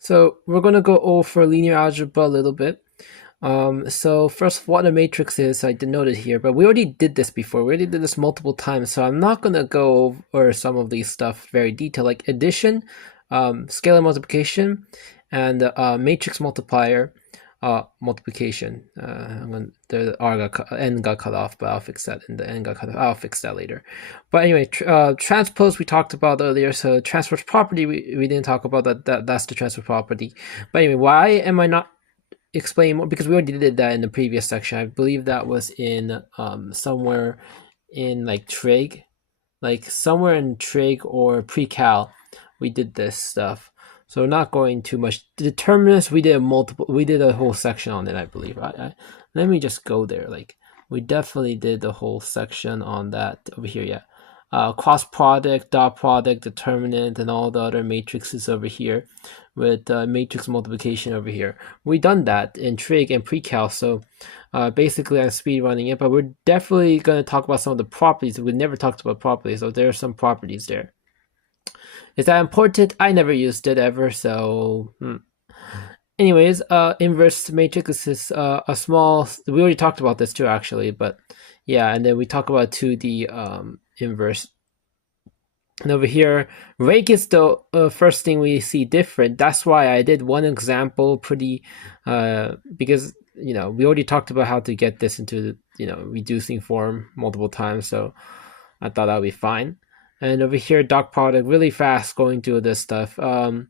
So we're going to go over linear algebra a little bit. So first, what a matrix is, I denoted here, but we already did this before. We already did this multiple times, so I'm not going to go over some of these stuff very detailed, like addition, scalar multiplication, and matrix multiplier multiplication. The n got cut off, but I'll fix that. And the n got cut off. I'll fix that later. But anyway, transpose we talked about earlier. So transverse property we didn't talk about that's the transfer property. But anyway, why am I not explaining more? Because we already did that in the previous section. I believe that was in somewhere in like trig, like somewhere in trig or pre-cal. We did this stuff. So we're not going too much. Determinants, we did a whole section on it, I believe. Let me just go there. Like we definitely did the whole section on that over here. Yeah. Cross product, dot product, determinant, and all the other matrices over here with matrix multiplication over here. We done that in trig and pre-cal, so basically I'm speed running it, but we're definitely going to talk about some of the properties. We never talked about properties, so there are some properties there. Is that important? I never used it ever, so anyways, inverse matrix is a small, we already talked about this too actually, but yeah, and then we talk about 2D inverse. And over here, rake is the first thing we see different. That's why I did one example pretty, because, we already talked about how to get this into, reducing form multiple times. So I thought that would be fine. And over here, dot product, really fast going through this stuff. And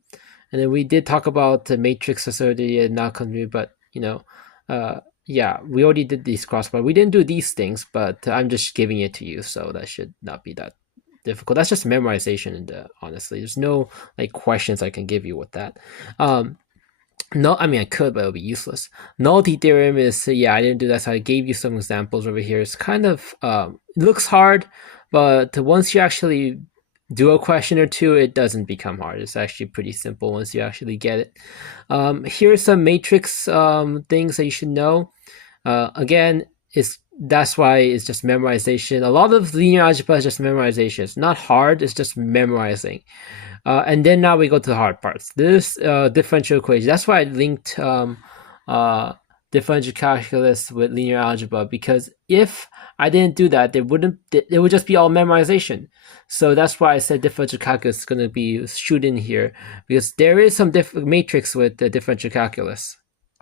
then we did talk about the matrix associated and not contribute, but, yeah, we already did these cross products. We didn't do these things, but I'm just giving it to you. So that should not be that difficult. That's just memorization, honestly. There's no like questions I can give you with that. No, I mean I could, but it'll be useless. Nullity theorem is, yeah, I didn't do that, so I gave you some examples over here. It's kind of it looks hard, but once you actually do a question or two, it doesn't become hard. It's actually pretty simple once you actually get it. Here are some matrix things that you should know. Again, that's why it's just memorization. A lot of linear algebra is just memorization. It's not hard, it's just memorizing. And then now we go to the hard parts. This differential equation. That's why I linked differential calculus with linear algebra, because if I didn't do that, it would just be all memorization. So that's why I said differential calculus is going to be shoot in here, because there is some matrix with the differential calculus.